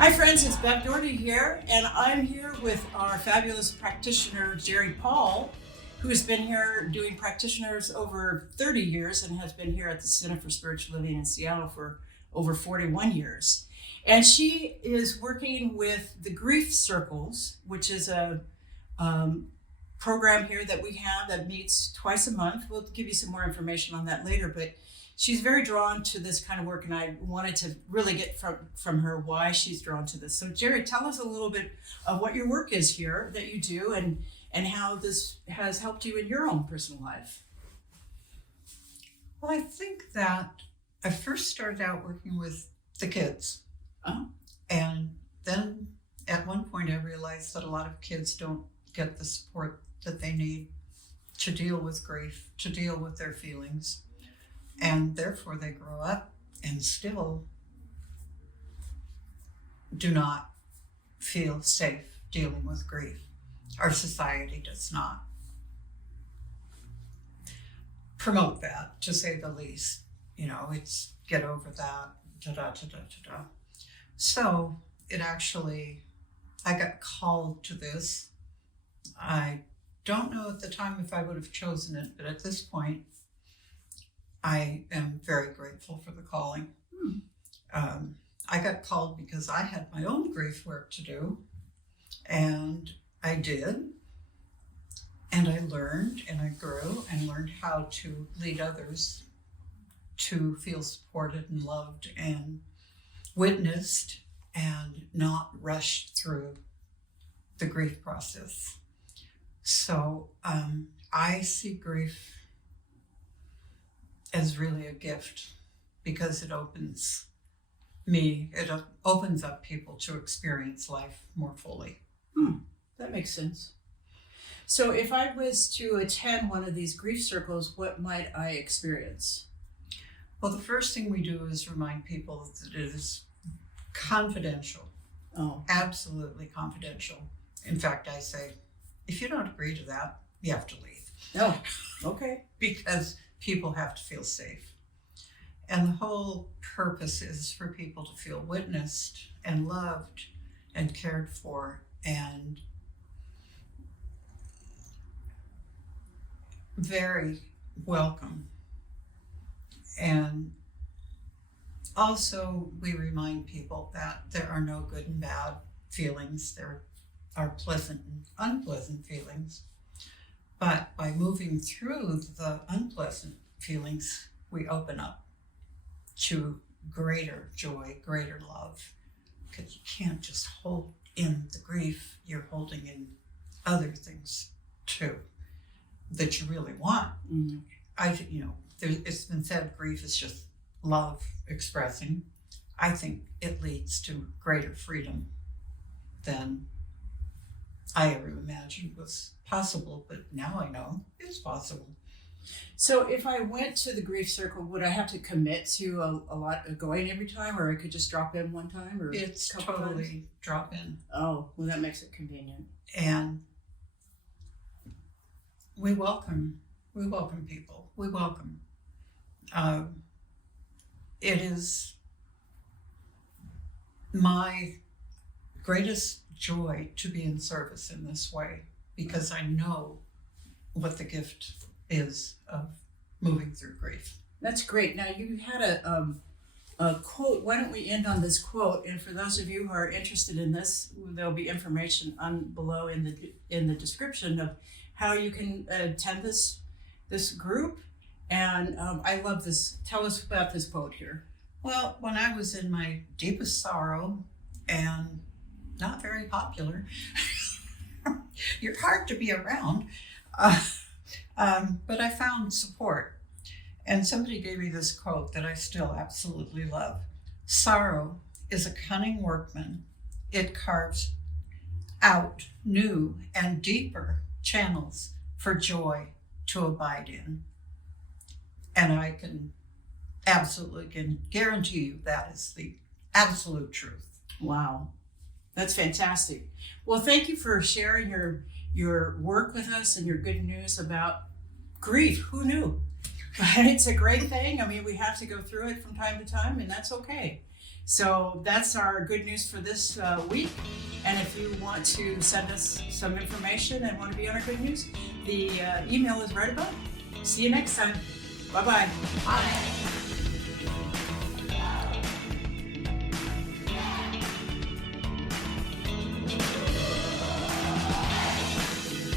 Hi friends, it's Beck Doherty here, and I'm here with our fabulous practitioner, Jerrie Paul, who has been here doing practitioners over 30 years and has been here at the Center for Spiritual Living in Seattle for over 41 years. And she is working with the Grief Circles, which is a program here that we have that meets twice a month. We'll give you some more information on that later, but she's very drawn to this kind of work, and I wanted to really get from her why she's drawn to this. So Jerrie, tell us a little bit of what your work is here that you do and how this has helped you in your own personal life. Well, I think that I first started out working with the kids. Oh. And then at one point I realized that a lot of kids don't get the support that they need to deal with grief, to deal with their feelings. And therefore they grow up and still do not feel safe dealing with grief. Our society does not promote that, to say the least. You know, it's get over that, da-da-da-da-da-da. So it actually, I got called to this. I don't know at the time if I would have chosen it, but at this point, I am very grateful for the calling. I got called because I had my own grief work to do, and I did. And I learned and I grew and learned how to lead others to feel supported and loved and witnessed and not rushed through the grief process. So I see grief as really a gift because it opens up people to experience life more fully. That makes sense. So if I was to attend one of these grief circles, what might I experience? Well, the first thing we do is remind people that it is confidential. Oh. Absolutely confidential. In fact, I say, if you don't agree to that, you have to leave. Oh, okay. Because people have to feel safe. And the whole purpose is for people to feel witnessed and loved and cared for and very welcome. And also we remind people that there are no good and bad feelings. There are pleasant and unpleasant feelings. But by moving through the unpleasant feelings, we open up to greater joy, greater love. Because you can't just hold in the grief, you're holding in other things too that you really want. Mm-hmm. It's been said grief is just love expressing. I think it leads to greater freedom than I ever imagined was possible, but now I know it's possible. So if I went to the grief circle, would I have to commit to a lot of going every time, or I could just drop in one time, or It's a couple totally times? drop in. Oh, well, that makes it convenient. And we welcome people. We welcome. It is my greatest joy to be in service in this way because I know what the gift is of moving through grief. That's great. Now you had a quote. Why don't we end on this quote? And for those of you who are interested in this, there'll be information below in the description of how you can attend this group. And I love this. Tell us about this quote here. Well, when I was in my deepest sorrow and not very popular, you're hard to be around, but I found support. And somebody gave me this quote that I still absolutely love. Sorrow is a cunning workman. It carves out new and deeper channels for joy to abide in. And I can absolutely guarantee you that is the absolute truth. Wow. That's fantastic. Well, thank you for sharing your work with us and your good news about grief. Who knew? It's a great thing. I mean, we have to go through it from time to time, and that's okay. So that's our good news for this week. And if you want to send us some information and want to be on our good news, the email is right above. See you next time. Bye-bye. Bye.